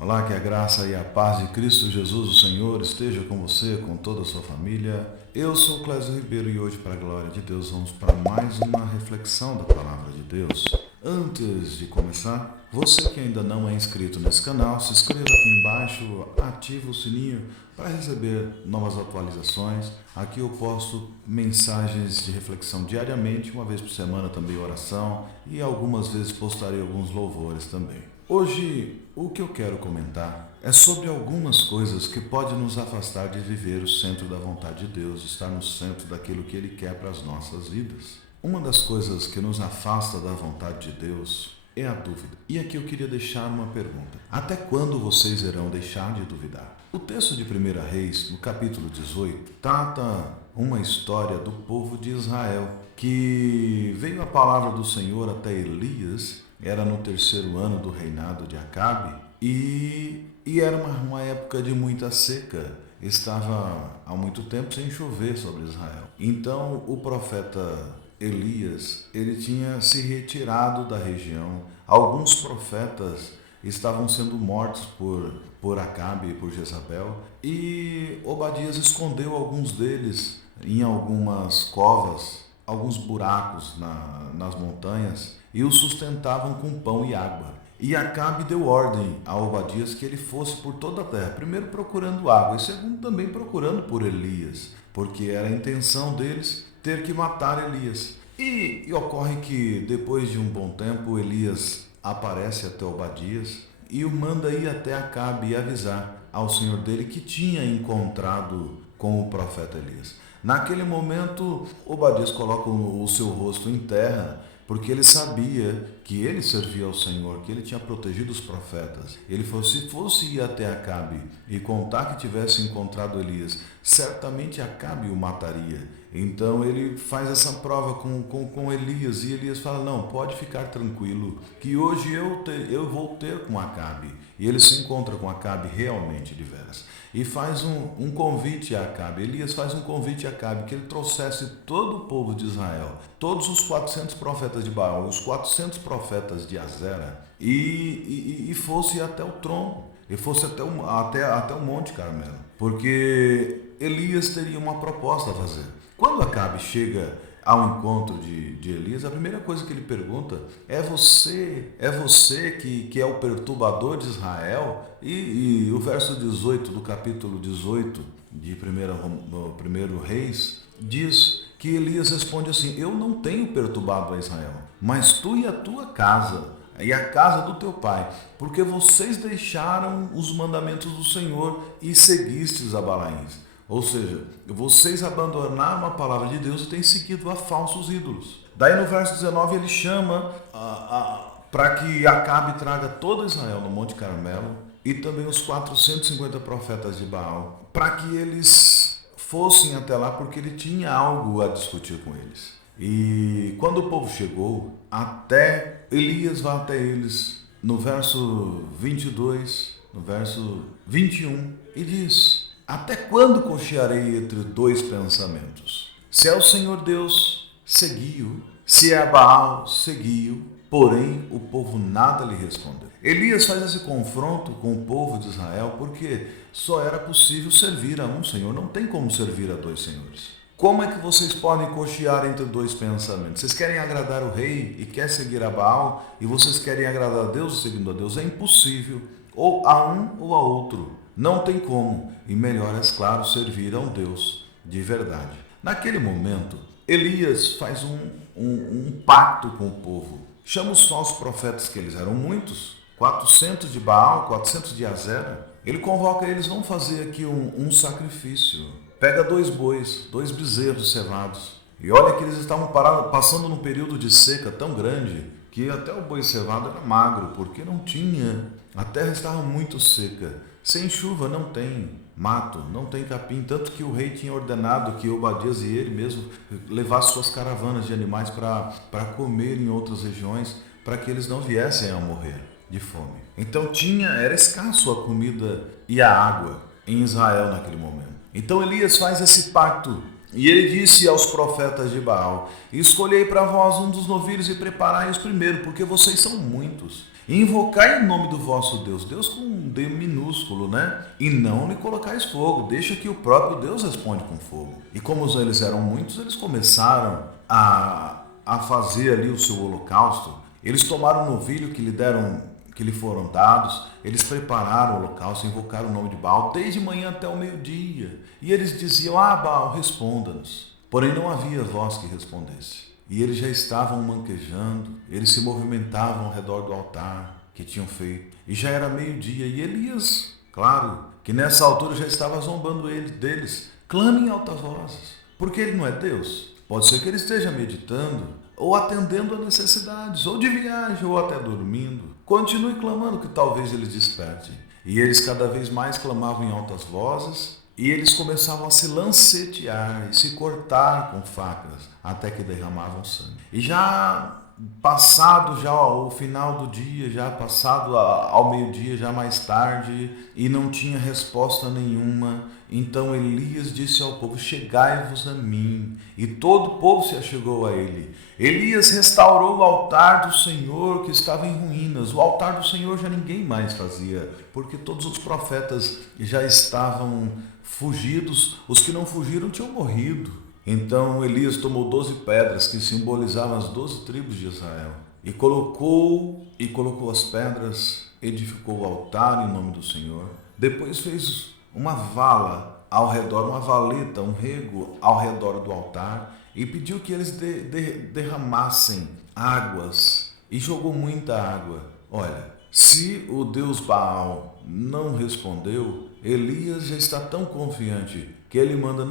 Olá, que a graça e a paz de Cristo Jesus, o Senhor, esteja com você, com toda a sua família. Eu sou Clésio Ribeiro e hoje, para a glória de Deus, vamos para mais uma reflexão da Palavra de Deus. Antes de começar, você que ainda não é inscrito nesse canal, se inscreva aqui embaixo, ative o sininho para receber novas atualizações. Aqui eu posto mensagens de reflexão diariamente, uma vez por semana também oração e algumas vezes postarei alguns louvores também. Hoje, o que eu quero comentar é sobre algumas coisas que podem nos afastar de viver o centro da vontade de Deus, estar no centro daquilo que Ele quer para as nossas vidas. Uma das coisas que nos afasta da vontade de Deus é a dúvida. E aqui eu queria deixar uma pergunta. Até quando vocês irão deixar de duvidar? O texto de 1 Reis, no capítulo 18, trata uma história do povo de Israel, que veio a palavra do Senhor até Elias. Era no 3º ano do reinado de Acabe e era uma época de muita seca. Estava há muito tempo sem chover sobre Israel. Então o profeta Elias, ele tinha se retirado da região. Alguns profetas estavam sendo mortos por Acabe e por Jezabel, e Obadias escondeu alguns deles em algumas covas, alguns buracos nas montanhas, e o sustentavam com pão e água. E Acabe deu ordem a Obadias que ele fosse por toda a terra, primeiro procurando água e segundo também procurando por Elias, porque era a intenção deles ter que matar Elias. E ocorre que depois de um bom tempo Elias aparece até Obadias e o manda ir até Acabe e avisar ao senhor dele que tinha encontrado com o profeta Elias. Naquele momento, Obadias coloca o seu rosto em terra, porque ele sabia que ele servia ao Senhor, que ele tinha protegido os profetas. Ele falou, se fosse ir até Acabe e contar que tivesse encontrado Elias, certamente Acabe o mataria. Então ele faz essa prova com Elias, e Elias fala, não, pode ficar tranquilo, que hoje eu vou ter com Acabe. E ele se encontra com Acabe realmente de veras. E faz um convite a Acabe. Elias faz um convite a Acabe, que ele trouxesse todo o povo de Israel, todos os 400 profetas de Baal, os 400 profetas de Azera, e fosse até o trono, e fosse até o Monte Carmelo, porque Elias teria uma proposta a fazer. Quando Acabe chega ao encontro de Elias, a primeira coisa que ele pergunta é você que é o perturbador de Israel? E o verso 18 do capítulo 18 de 1 Reis diz que Elias responde assim, eu não tenho perturbado a Israel, mas tu e a tua casa e a casa do teu pai, porque vocês deixaram os mandamentos do Senhor e seguistes a Balaíns. Ou seja, vocês abandonaram a palavra de Deus e têm seguido a falsos ídolos. Daí no verso 19 ele chama para que Acabe traga todo Israel no Monte Carmelo e também os 450 profetas de Baal, para que eles fossem até lá, porque ele tinha algo a discutir com eles. E quando o povo chegou, até Elias vai até eles no verso 22, no verso 21, e diz, até quando cochearei entre dois pensamentos? Se é o Senhor Deus, segui-o. Se é Baal, segui-o. Porém, o povo nada lhe respondeu. Elias faz esse confronto com o povo de Israel porque só era possível servir a um Senhor. Não tem como servir a dois senhores. Como é que vocês podem cochear entre dois pensamentos? Vocês querem agradar o rei e querem seguir a Baal, e vocês querem agradar a Deus e seguindo a Deus? É impossível. Ou a um ou a outro. Não tem como, e melhor, é claro, servir a um Deus de verdade. Naquele momento, Elias faz um pacto com o povo. Chama os falsos profetas, que eles eram muitos, 400 de Baal, 400 de Azera. Ele convoca eles, vão fazer aqui um sacrifício. Pega 2 bois, 2 bezerros cevados. E olha que eles estavam passando num período de seca tão grande, que até o boi cevado era magro, porque não tinha, a terra estava muito seca. Sem chuva não tem mato, não tem capim, tanto que o rei tinha ordenado que Obadias e ele mesmo levassem suas caravanas de animais para comer em outras regiões, para que eles não viessem a morrer de fome. Então era escasso a comida e a água em Israel naquele momento. Então Elias faz esse pacto, e ele disse aos profetas de Baal, escolhei para vós um dos novilhos e preparai-os primeiro, porque vocês são muitos. Invocai o nome do vosso Deus, Deus com um D minúsculo, né? E não lhe colocais fogo, deixa que o próprio Deus responde com fogo. E como eles eram muitos, eles começaram a fazer ali o seu holocausto. Eles tomaram o novilho que lhe foram dados, eles prepararam o holocausto, invocaram o nome de Baal, desde manhã até o meio-dia. E eles diziam: Baal, responda-nos. Porém não havia voz que respondesse. E eles já estavam manquejando, eles se movimentavam ao redor do altar que tinham feito. E já era meio-dia, e Elias, claro, que nessa altura já estava zombando deles. Clame em altas vozes, porque ele não é Deus. Pode ser que ele esteja meditando, ou atendendo a necessidades, ou de viagem, ou até dormindo. Continue clamando que talvez eles despertem. E eles cada vez mais clamavam em altas vozes, e eles começavam a se lancetear e se cortar com facas, até que derramavam sangue. E já passado o final do dia, já passado ao meio-dia, já mais tarde, e não tinha resposta nenhuma, então Elias disse ao povo: chegai-vos a mim. E todo o povo se achegou a ele. Elias restaurou o altar do Senhor que estava em ruínas. O altar do Senhor já ninguém mais fazia, porque todos os profetas já estavam fugidos, os que não fugiram tinham morrido. Então Elias tomou 12 pedras que simbolizavam as 12 tribos de Israel e colocou as pedras, edificou o altar em nome do Senhor. Depois fez uma vala ao redor, uma valeta, um rego ao redor do altar e pediu que eles derramassem águas e jogou muita água. Olha, se o Deus Baal não respondeu, Elias já está tão confiante que ele manda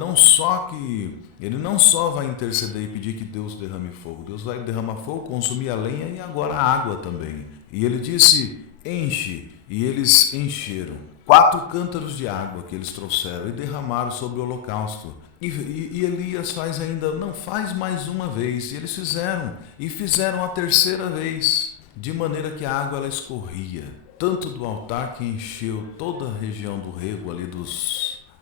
ele não só vai interceder e pedir que Deus derrame fogo, Deus vai derramar fogo, consumir a lenha e agora a água também. E ele disse: enche, e eles encheram 4 cântaros de água que eles trouxeram e derramaram sobre o holocausto. E Elias faz mais uma vez, e eles fizeram a terceira vez, de maneira que a água ela escorria, tanto do altar que encheu toda a região do rego ali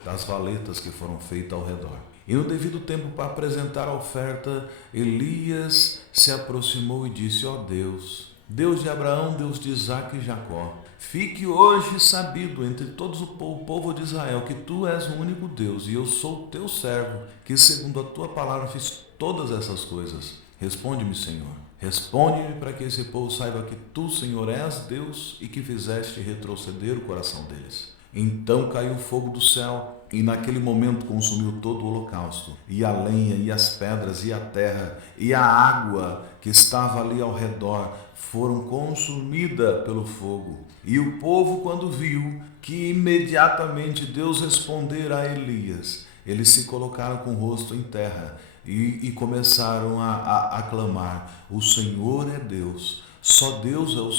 das valetas que foram feitas ao redor. E no devido tempo, para apresentar a oferta, Elias se aproximou e disse: ó Deus, Deus de Abraão, Deus de Isaque e Jacó, fique hoje sabido entre todos o povo de Israel que tu és o único Deus e eu sou o teu servo, que segundo a tua palavra fiz todas essas coisas. Responde-me, Senhor. Responde-me para que esse povo saiba que tu, Senhor, és Deus e que fizeste retroceder o coração deles. Então caiu fogo do céu e naquele momento consumiu todo o holocausto, e a lenha, e as pedras, e a terra, e a água que estava ali ao redor foram consumidas pelo fogo. E o povo, quando viu que imediatamente Deus respondera a Elias, eles se colocaram com o rosto em terra e começaram a clamar: o Senhor é Deus, só Deus é o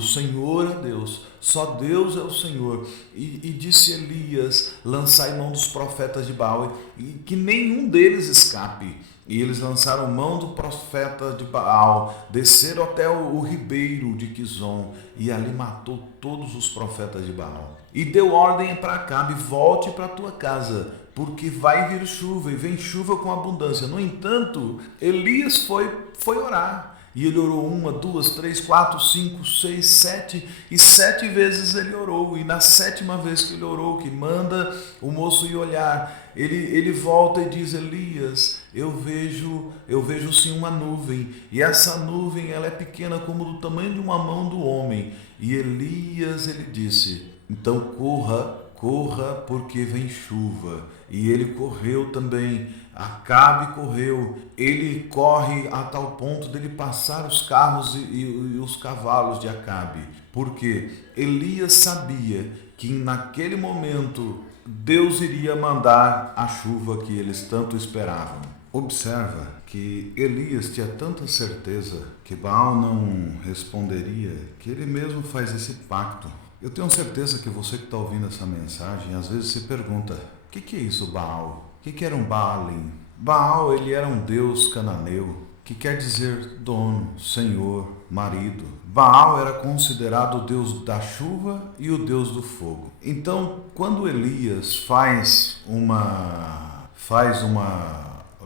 Senhor é Deus, só Deus é o Senhor. E disse Elias: lançai mão dos profetas de Baal, e que nenhum deles escape. E eles lançaram mão do profeta de Baal, desceram até o ribeiro de Quizon, e ali matou todos os profetas de Baal. E deu ordem para Acabe: volte para a tua casa, porque vai vir chuva, e vem chuva com abundância. No entanto, Elias foi orar. E ele orou 1, 2, 3, 4, 5, 6, 7, e 7 vezes ele orou. E na 7ª vez que ele orou, que manda o moço ir olhar, ele volta e diz: Elias, eu vejo sim uma nuvem, e essa nuvem ela é pequena como do tamanho de uma mão do homem. E Elias, ele disse: então corra, porque vem chuva. E ele correu também. Acabe correu, ele corre a tal ponto dele passar os carros e os cavalos de Acabe, porque Elias sabia que naquele momento Deus iria mandar a chuva que eles tanto esperavam. Observa que Elias tinha tanta certeza que Baal não responderia, que ele mesmo faz esse pacto. Eu tenho certeza que você que está ouvindo essa mensagem às vezes se pergunta: o que é isso, Baal? O que era um Baalim? Baal, ele era um deus cananeu, que quer dizer dono, senhor, marido. Baal era considerado o deus da chuva e o deus do fogo. Então, quando Elias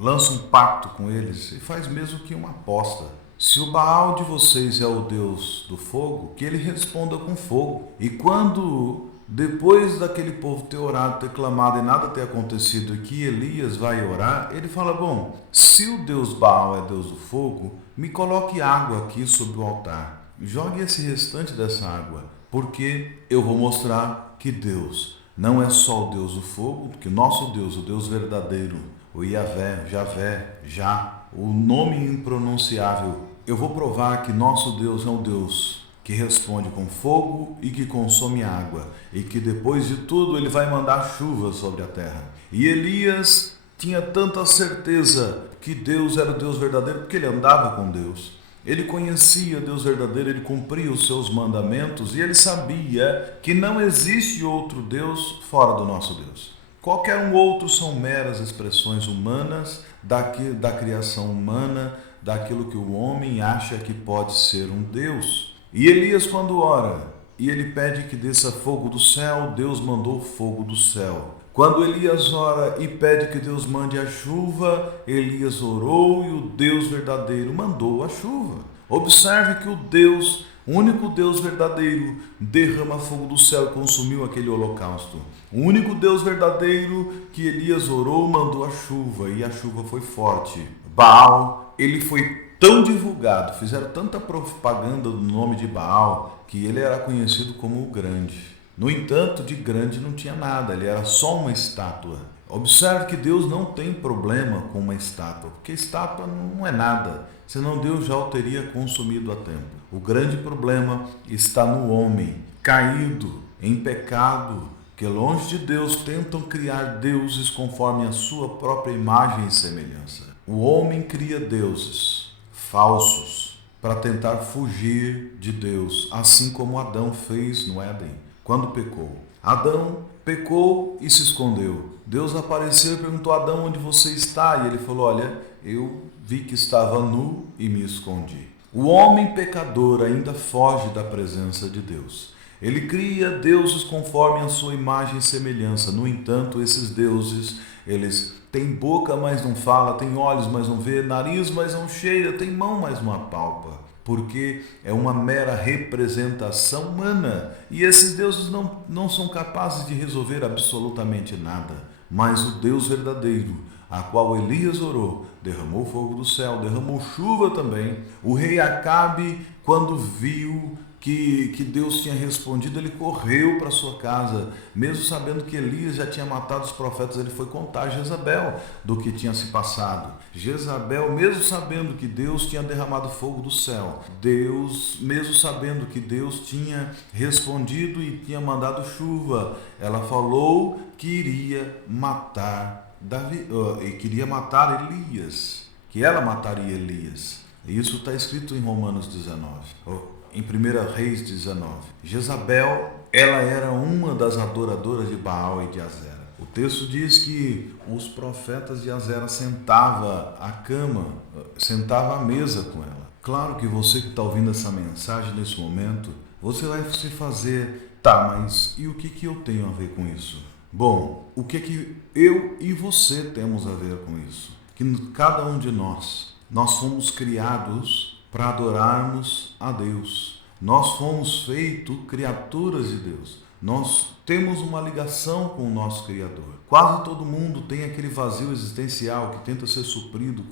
lança um pacto com eles, e faz mesmo que uma aposta: se o Baal de vocês é o Deus do fogo, que ele responda com fogo. E quando, depois daquele povo ter orado, ter clamado e nada ter acontecido, que Elias vai orar, ele fala, bom, se o Deus Baal é Deus do fogo, me coloque água aqui sobre o altar. Jogue esse restante dessa água, porque eu vou mostrar que Deus não é só o Deus do fogo, que nosso Deus, o Deus verdadeiro, o Yahvé, Javé, Já, o nome impronunciável, eu vou provar que nosso Deus é um Deus que responde com fogo e que consome água, e que depois de tudo ele vai mandar chuva sobre a terra. E Elias tinha tanta certeza que Deus era o Deus verdadeiro, porque ele andava com Deus. Ele conhecia Deus verdadeiro, ele cumpria os seus mandamentos e ele sabia que não existe outro Deus fora do nosso Deus. Qualquer um outro são meras expressões humanas da criação humana, daquilo que o homem acha que pode ser um Deus. E Elias, quando ora e ele pede que desça fogo do céu, Deus mandou fogo do céu. Quando Elias ora e pede que Deus mande a chuva, Elias orou e o Deus verdadeiro mandou a chuva. Observe que o único Deus verdadeiro, derrama fogo do céu e consumiu aquele holocausto. O único Deus verdadeiro que Elias orou mandou a chuva e a chuva foi forte. Baal, ele foi tão divulgado, fizeram tanta propaganda do nome de Baal, que ele era conhecido como o Grande. No entanto, de grande não tinha nada, ele era só uma estátua. Observe que Deus não tem problema com uma estátua, porque estátua não é nada, senão Deus já o teria consumido a tempo. O grande problema está no homem, caído, em pecado, que longe de Deus tentam criar deuses conforme a sua própria imagem e semelhança. O homem cria deuses falsos para tentar fugir de Deus, assim como Adão fez no Éden. Quando pecou, Adão pecou e se escondeu. Deus apareceu e perguntou a Adão, onde você está? E ele falou, olha, eu vi que estava nu e me escondi. O homem pecador ainda foge da presença de Deus. Ele cria deuses conforme a sua imagem e semelhança. No entanto, esses deuses, eles têm boca, mas não fala, têm olhos, mas não vê, nariz, mas não cheira, tem mão, mas não apalpa. Porque é uma mera representação humana. E esses deuses não são capazes de resolver absolutamente nada. Mas o Deus verdadeiro, a qual Elias orou, derramou fogo do céu, derramou chuva também. O rei Acabe, quando viu que Deus tinha respondido, ele correu para sua casa, mesmo sabendo que Elias já tinha matado os profetas, ele foi contar a Jezabel do que tinha se passado. Jezabel, mesmo sabendo que Deus tinha derramado fogo do céu, mesmo sabendo que Deus tinha respondido e tinha mandado chuva, ela falou que iria matar queria matar Elias, que ela mataria Elias. Isso está escrito em Romanos 19. Em 1 Reis 19. Jezabel, ela era uma das adoradoras de Baal e de Azera. O texto diz que os profetas de Azera sentavam à mesa com ela. Claro que você que está ouvindo essa mensagem nesse momento, você vai se fazer, mas e o que eu tenho a ver com isso? Bom, o que eu e você temos a ver com isso? Que cada um de nós fomos criados para adorarmos a Deus. Nós fomos feitos criaturas de Deus. Nós temos uma ligação com o nosso Criador. Quase todo mundo tem aquele vazio existencial que tenta ser suprido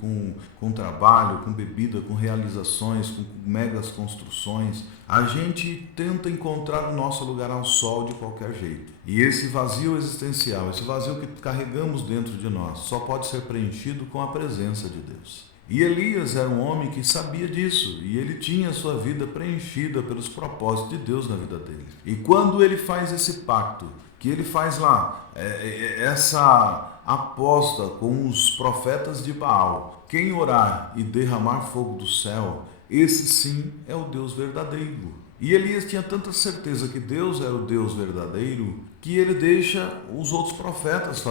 com trabalho, com bebida, com realizações, com megas construções. A gente tenta encontrar o nosso lugar ao sol de qualquer jeito. E esse vazio existencial, esse vazio que carregamos dentro de nós, só pode ser preenchido com a presença de Deus. E Elias era um homem que sabia disso, e ele tinha a sua vida preenchida pelos propósitos de Deus na vida dele. E quando ele faz esse pacto, que ele faz lá, essa aposta com os profetas de Baal, quem orar e derramar fogo do céu, esse sim é o Deus verdadeiro. E Elias tinha tanta certeza que Deus era o Deus verdadeiro, que ele deixa os outros profetas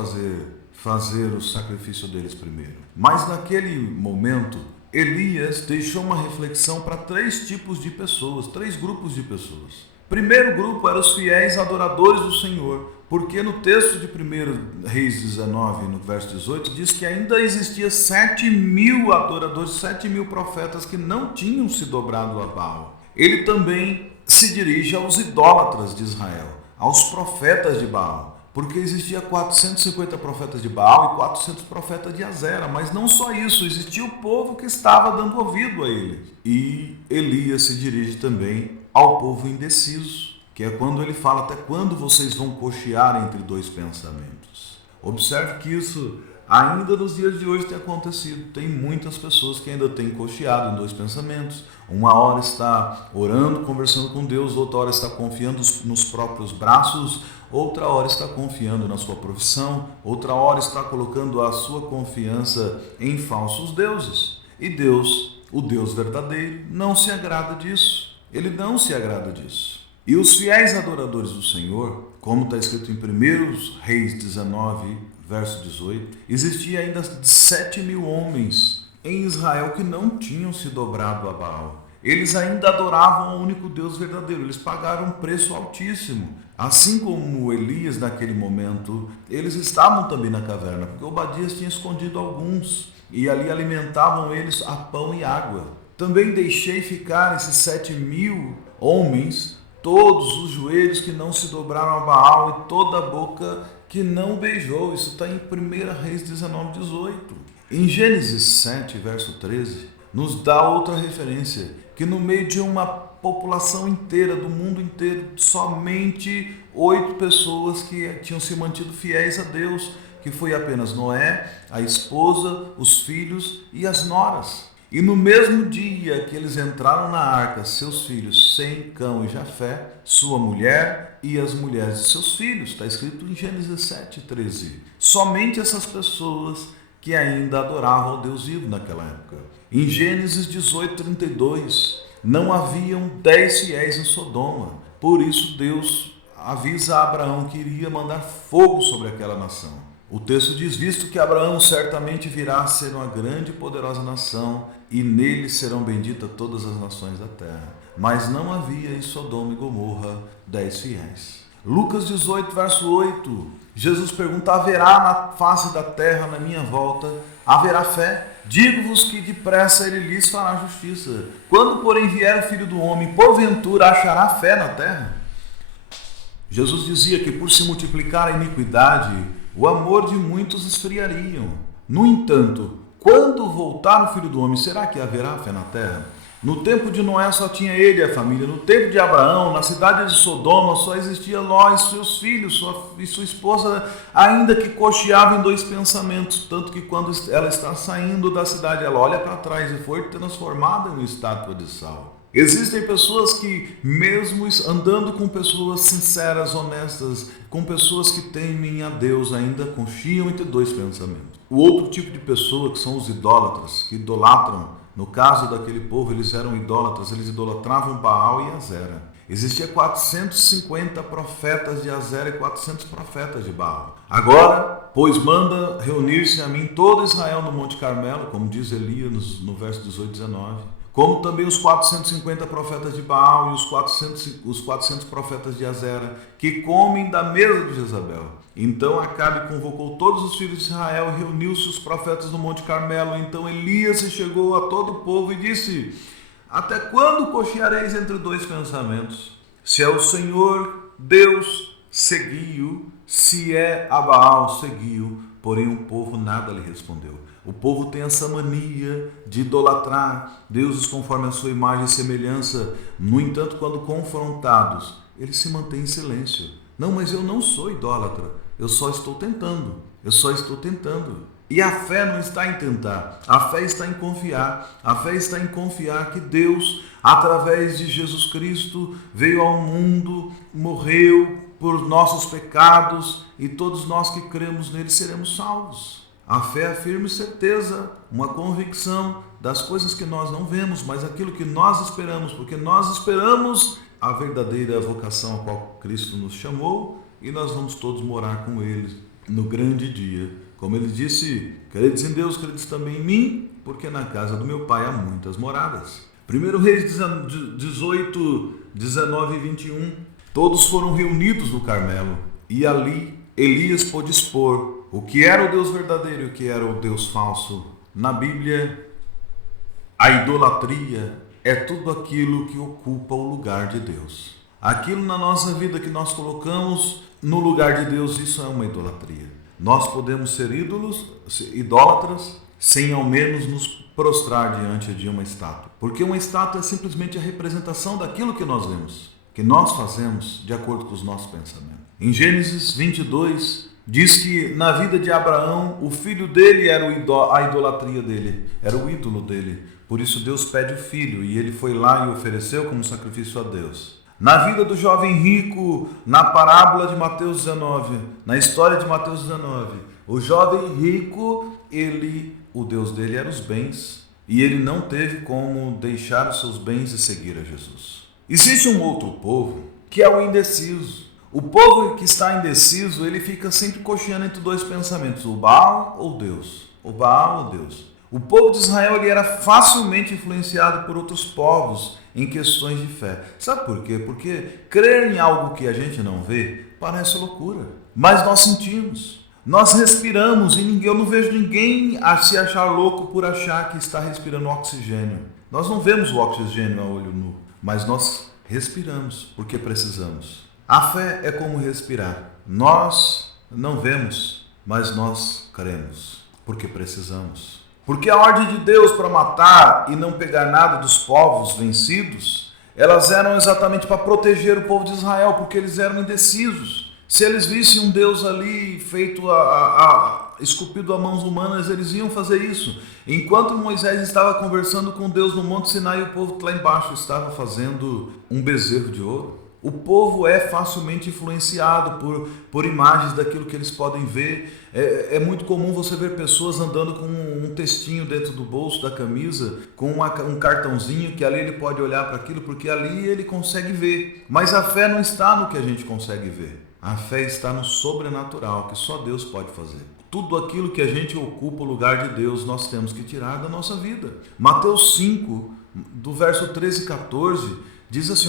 fazer o sacrifício deles primeiro. Mas naquele momento, Elias deixou uma reflexão para 3 tipos de pessoas, 3 grupos de pessoas. Primeiro grupo eram os fiéis adoradores do Senhor, Porque no texto de 1 Reis 19, no verso 18, diz que ainda existia 7.000 adoradores, 7.000 profetas que não tinham se dobrado a Baal. Ele também se dirige aos idólatras de Israel, aos profetas de Baal, porque existia 450 profetas de Baal e 400 profetas de Azera, mas não só isso, existia o povo que estava dando ouvido a ele. E Elias se dirige também ao povo indeciso, que é quando ele fala: até quando vocês vão cochear entre dois pensamentos? Observe que isso ainda nos dias de hoje tem acontecido. Tem muitas pessoas que ainda têm cocheado em dois pensamentos. Uma hora está orando, conversando com Deus, outra hora está confiando nos próprios braços, outra hora está confiando na sua profissão, outra hora está colocando a sua confiança em falsos deuses. E Deus, o Deus verdadeiro, não se agrada disso. Ele não se agrada disso. E os fiéis adoradores do Senhor, como está escrito em 1 Reis 19, verso 18, existia ainda 7.000 homens em Israel que não tinham se dobrado a Baal. Eles ainda adoravam o único Deus verdadeiro, eles pagaram um preço altíssimo. Assim como Elias naquele momento, eles estavam também na caverna, porque Obadias tinha escondido alguns, e ali alimentavam eles a pão e água. Também deixei ficar esses 7.000 homens, todos os joelhos que não se dobraram a Baal e toda a boca que não beijou. Isso está em 1 Reis 19, 18. Em Gênesis 7, verso 13, nos dá outra referência, que no meio de uma população inteira, do mundo inteiro, somente 8 pessoas que tinham se mantido fiéis a Deus, que foi apenas Noé, a esposa, os filhos e as noras. E no mesmo dia que eles entraram na arca, seus filhos, Sem, Cão e Jafé, sua mulher e as mulheres de seus filhos. Está escrito em Gênesis 7, 13. Somente essas pessoas que ainda adoravam ao Deus vivo naquela época. Em Gênesis 18, 32, não haviam 10 fiéis em Sodoma. Por isso Deus avisa a Abraão que iria mandar fogo sobre aquela nação. O texto diz: visto que Abraão certamente virá a ser uma grande e poderosa nação, e nele serão benditas todas as nações da terra. Mas não havia em Sodoma e Gomorra 10 fiéis. Lucas 18, verso 8. Jesus pergunta: haverá na face da terra, na minha volta, haverá fé? Digo-vos que depressa ele lhes fará justiça. Quando, porém, vier o Filho do Homem, porventura achará fé na terra? Jesus dizia que por se multiplicar a iniquidade, o amor de muitos esfriariam. No entanto, quando voltar o Filho do Homem, será que haverá fé na terra? No tempo de Noé só tinha ele e a família. No tempo de Abraão, na cidade de Sodoma, só existia Ló e seus filhos e sua esposa, ainda que cocheava em dois pensamentos. Tanto que quando ela está saindo da cidade, ela olha para trás e foi transformada em uma estátua de sal. Existem pessoas que, mesmo andando com pessoas sinceras, honestas, com pessoas que temem a Deus, ainda cochiam entre dois pensamentos. O outro tipo de pessoa, que são os idólatras, que idolatram. No caso daquele povo, eles eram idólatras, eles idolatravam Baal e Azera. Existia 450 profetas de Azera e 400 profetas de Baal. Agora, pois manda reunir-se a mim todo Israel no Monte Carmelo, como diz Elias no verso 18 e 19. Como também os 450 profetas de Baal e os 400 profetas de Azera, que comem da mesa de Jezabel. Então Acabe convocou todos os filhos de Israel e reuniu-se os profetas no Monte Carmelo. Então Elias se chegou a todo o povo e disse: até quando cocheareis entre dois pensamentos? Se é o Senhor Deus, segui-o; se é a Baal, segui-o. Porém o povo nada lhe respondeu. O povo tem essa mania de idolatrar deuses conforme a sua imagem e semelhança. No entanto, quando confrontados, eles se mantêm em silêncio. Não, mas eu não sou idólatra. Eu só estou tentando. E a fé não está em tentar. A fé está em confiar. A fé está em confiar que Deus, através de Jesus Cristo, veio ao mundo, morreu por nossos pecados, e todos nós que cremos nele seremos salvos. A fé é a firme certeza, uma convicção das coisas que nós não vemos, mas aquilo que nós esperamos, porque nós esperamos a verdadeira vocação a qual Cristo nos chamou, e nós vamos todos morar com ele no grande dia. Como ele disse: credes em Deus, credes também em mim, porque na casa do meu Pai há muitas moradas. 1 Reis 18, 19 e 21. Todos foram reunidos no Carmelo, E ali Elias pôde expor o que era o Deus verdadeiro e o que era o Deus falso. Na Bíblia, a idolatria é tudo aquilo que ocupa o lugar de Deus. Aquilo na nossa vida que nós colocamos no lugar de Deus, isso é uma idolatria. Nós podemos ser idólatras, sem ao menos nos prostrar diante de uma estátua. Porque uma estátua é simplesmente a representação daquilo que nós vemos, que nós fazemos de acordo com os nossos pensamentos. Em Gênesis 22, diz que na vida de Abraão, o filho dele era a idolatria dele, era o ídolo dele. Por isso Deus pede o filho e ele foi lá e ofereceu como sacrifício a Deus. Na vida do jovem rico, na parábola de Mateus 19, na história de Mateus 19, o jovem rico, o Deus dele era os bens, e ele não teve como deixar os seus bens e seguir a Jesus. Existe um outro povo que é o indeciso. O povo que está indeciso, ele fica sempre cocheando entre dois pensamentos, o Baal ou Deus. O Baal ou Deus. O povo de Israel ele era facilmente influenciado por outros povos em questões de fé. Sabe por quê? Porque crer em algo que a gente não vê parece loucura. Mas nós sentimos, nós respiramos e eu não vejo ninguém a se achar louco por achar que está respirando oxigênio. Nós não vemos o oxigênio a olho nu, mas nós respiramos porque precisamos. A fé é como respirar. Nós não vemos, mas nós cremos porque precisamos. Porque a ordem de Deus para matar e não pegar nada dos povos vencidos, elas eram exatamente para proteger o povo de Israel, porque eles eram indecisos. Se eles vissem um Deus ali feito esculpido a mãos humanas, eles iam fazer isso. Enquanto Moisés estava conversando com Deus no Monte Sinai, o povo lá embaixo estava fazendo um bezerro de ouro. O povo é facilmente influenciado por imagens daquilo que eles podem ver. É muito comum você ver pessoas andando com um textinho dentro do bolso da camisa, com um cartãozinho, que ali ele pode olhar para aquilo, porque ali ele consegue ver. Mas a fé não está no que a gente consegue ver. A fé está no sobrenatural, que só Deus pode fazer. Tudo aquilo que a gente ocupa o lugar de Deus, nós temos que tirar da nossa vida. Mateus 5, do verso 13 e 14, diz assim,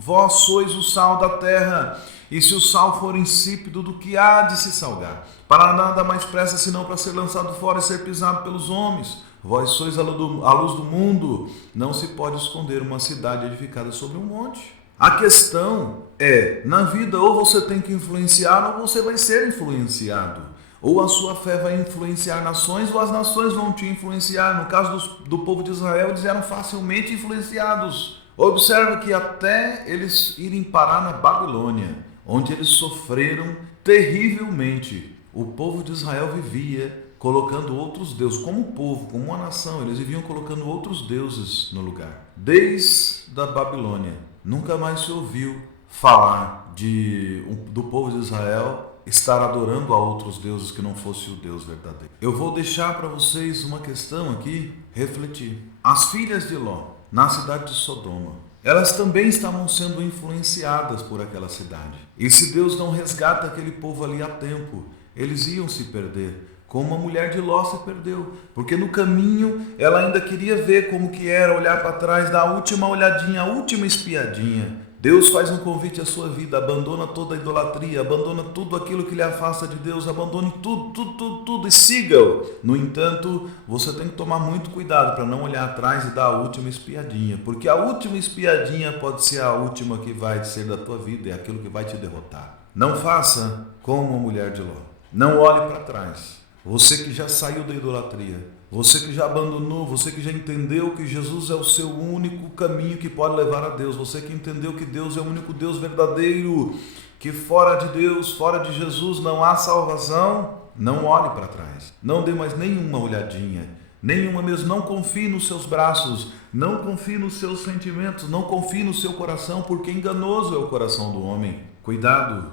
vós sois o sal da terra, e se o sal for insípido, do que há de se salgar? Para nada mais presta senão para ser lançado fora e ser pisado pelos homens. Vós sois a luz do mundo, não se pode esconder uma cidade edificada sobre um monte. A questão é, na vida, ou você tem que influenciar, ou você vai ser influenciado. Ou a sua fé vai influenciar nações, ou as nações vão te influenciar. No caso do povo de Israel, eles eram facilmente influenciados. Observa que até eles irem parar na Babilônia, onde eles sofreram terrivelmente. O povo de Israel vivia colocando outros deuses, como povo, como uma nação, eles viviam colocando outros deuses no lugar. Desde a Babilônia, nunca mais se ouviu falar do povo de Israel estar adorando a outros deuses que não fosse o Deus verdadeiro. Eu vou deixar para vocês uma questão aqui, refletir. As filhas de Ló, na cidade de Sodoma, elas também estavam sendo influenciadas por aquela cidade. E se Deus não resgata aquele povo ali a tempo, eles iam se perder, como a mulher de Ló se perdeu, porque no caminho ela ainda queria ver como que era, olhar para trás, dar a última olhadinha, a última espiadinha. Deus faz um convite à sua vida, abandona toda a idolatria, abandona tudo aquilo que lhe afasta de Deus, abandone tudo e siga-o. No entanto, você tem que tomar muito cuidado para não olhar atrás e dar a última espiadinha, porque a última espiadinha pode ser a última que vai ser da tua vida, é aquilo que vai te derrotar. Não faça como a mulher de Ló, não olhe para trás. Você que já saiu da idolatria, você que já abandonou, você que já entendeu que Jesus é o seu único caminho que pode levar a Deus, você que entendeu que Deus é o único Deus verdadeiro, que fora de Deus, fora de Jesus não há salvação, não olhe para trás, não dê mais nenhuma olhadinha, nenhuma mesmo, não confie nos seus braços, não confie nos seus sentimentos, não confie no seu coração, porque enganoso é o coração do homem. Cuidado,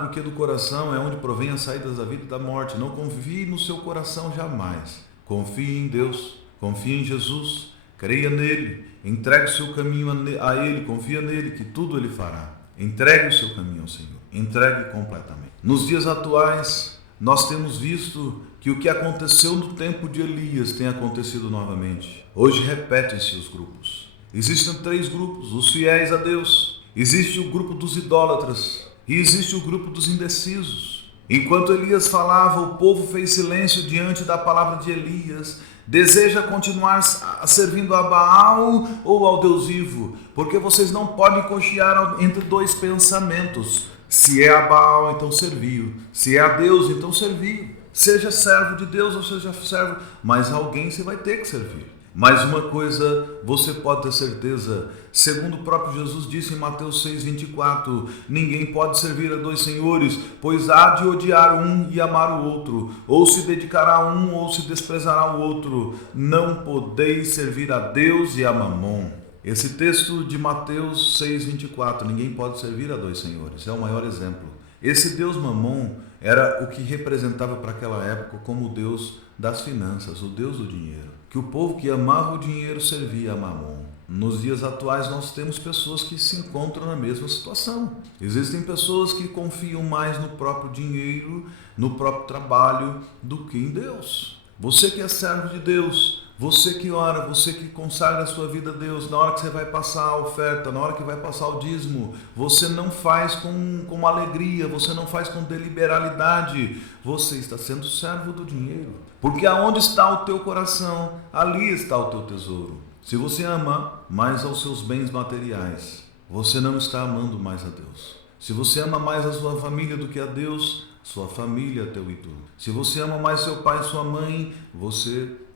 porque do coração é onde provém as saídas da vida e da morte. Não confie no seu coração jamais. Confie em Deus, confie em Jesus, creia nele, entregue o seu caminho a ele, confia nele que tudo ele fará. Entregue o seu caminho ao Senhor, entregue completamente. Nos dias atuais, nós temos visto que o que aconteceu no tempo de Elias tem acontecido novamente. Hoje repetem-se os grupos. Existem 3 grupos, os fiéis a Deus. Existe o grupo dos idólatras, E existe o grupo dos indecisos. Enquanto Elias falava, o povo fez silêncio diante da palavra de Elias. Deseja continuar servindo a Baal ou ao Deus vivo? Porque vocês não podem cochear entre dois pensamentos. Se é a Baal, então serviu. Se é a Deus, então serviu. Seja servo de Deus ou seja servo, mas alguém você vai ter que servir. Mas uma coisa você pode ter certeza, segundo o próprio Jesus disse em Mateus 6,24, ninguém pode servir a dois senhores, pois há de odiar um e amar o outro, ou se dedicará a um ou se desprezará o outro. Não podeis servir a Deus e a Mamon. Esse texto de Mateus 6,24, ninguém pode servir a dois senhores, é o maior exemplo. Esse Deus Mamon era o que representava para aquela época como o Deus das finanças, o Deus do dinheiro. Que o povo que amava o dinheiro servia a Mamon. Nos dias atuais nós temos pessoas que se encontram na mesma situação. Existem pessoas que confiam mais no próprio dinheiro, no próprio trabalho, do que em Deus. Você que é servo de Deus, você que ora, você que consagra a sua vida a Deus, na hora que você vai passar a oferta, na hora que vai passar o dízimo, você não faz com alegria, você não faz com deliberalidade, você está sendo servo do dinheiro. Porque aonde está o teu coração, ali está o teu tesouro. Se você ama mais aos seus bens materiais, você não está amando mais a Deus. Se você ama mais a sua família do que a Deus, sua família é teu ídolo. Se você ama mais seu pai e sua mãe,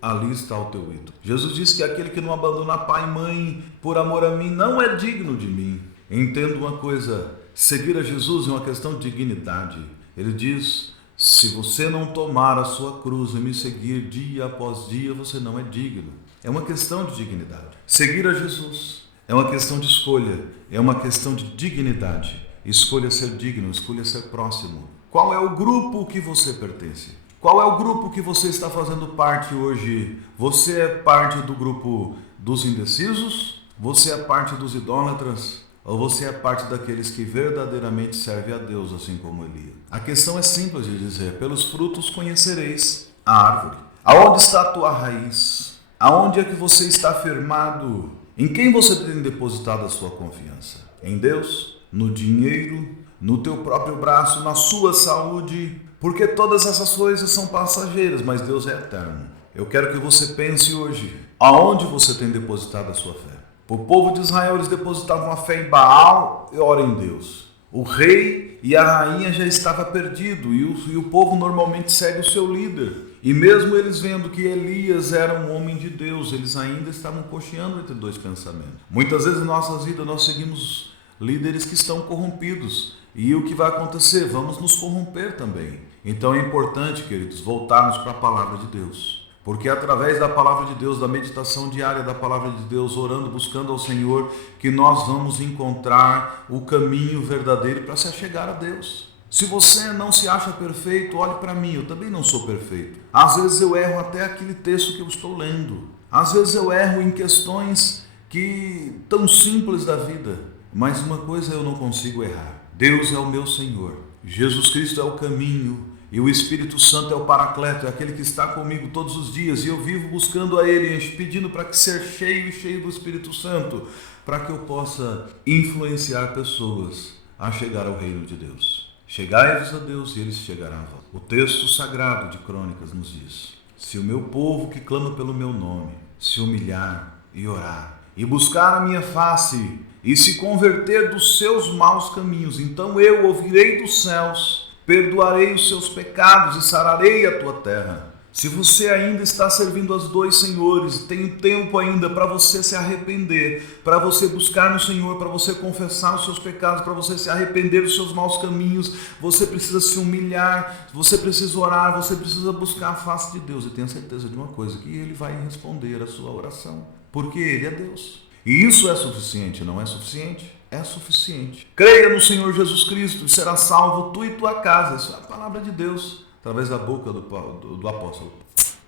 ali está o teu ídolo. Jesus disse que aquele que não abandona pai e mãe por amor a mim não é digno de mim. Entenda uma coisa, seguir a Jesus é uma questão de dignidade. Ele diz, se você não tomar a sua cruz e me seguir dia após dia, você não é digno. É uma questão de dignidade. Seguir a Jesus é uma questão de escolha, é uma questão de dignidade. Escolha ser digno, escolha ser próximo. Qual é o grupo que você pertence? Qual é o grupo que você está fazendo parte hoje? Você é parte do grupo dos indecisos? Você é parte dos idólatras? Ou você é parte daqueles que verdadeiramente servem a Deus, assim como Elias? A questão é simples de dizer, pelos frutos conhecereis a árvore. Aonde está a tua raiz? Aonde é que você está firmado? Em quem você tem depositado a sua confiança? Em Deus? No dinheiro? No teu próprio braço? Na sua saúde? Porque todas essas coisas são passageiras, mas Deus é eterno. Eu quero que você pense hoje, aonde você tem depositado a sua fé? O povo de Israel, eles depositavam a fé em Baal e ora em Deus. O rei e a rainha já estavam perdidos e o povo normalmente segue o seu líder. E mesmo eles vendo que Elias era um homem de Deus, eles ainda estavam cocheando entre dois pensamentos. Muitas vezes em nossas vidas nós seguimos líderes que estão corrompidos. E o que vai acontecer? Vamos nos corromper também. Então é importante, queridos, voltarmos para a palavra de Deus. Porque é através da palavra de Deus, da meditação diária da palavra de Deus, orando, buscando ao Senhor, que nós vamos encontrar o caminho verdadeiro para se achegar a Deus. Se você não se acha perfeito, olhe para mim, eu também não sou perfeito. Às vezes eu erro até aquele texto que eu estou lendo. Às vezes eu erro em questões que tão simples da vida. Mas uma coisa eu não consigo errar. Deus é o meu Senhor. Jesus Cristo é o caminho. E o Espírito Santo é o Paracleto, é aquele que está comigo todos os dias. E eu vivo buscando a Ele, pedindo para que ser cheio do Espírito Santo, para que eu possa influenciar pessoas a chegar ao reino de Deus. Chegai-vos a Deus e Ele chegará a vós. O texto sagrado de Crônicas nos diz, se o meu povo que clama pelo meu nome se humilhar e orar, e buscar a minha face, e se converter dos seus maus caminhos, então eu ouvirei dos céus, perdoarei os seus pecados e sararei a tua terra. Se você ainda está servindo aos dois senhores, tem tempo ainda para você se arrepender, para você buscar no Senhor, para você confessar os seus pecados, para você se arrepender dos seus maus caminhos. Você precisa se humilhar, você precisa orar, você precisa buscar a face de Deus. E tenha certeza de uma coisa, que Ele vai responder a sua oração, porque Ele é Deus. E isso é suficiente, não é suficiente? É suficiente. Creia no Senhor Jesus Cristo e será salvo tu e tua casa. Isso é a palavra de Deus, através da boca do apóstolo.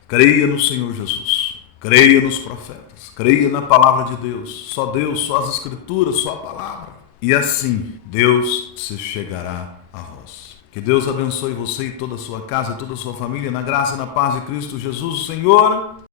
Creia no Senhor Jesus. Creia nos profetas. Creia na palavra de Deus. Só Deus, só as Escrituras, só a palavra. E assim Deus se chegará a vós. Que Deus abençoe você e toda a sua casa, toda a sua família, na graça e na paz de Cristo Jesus, o Senhor.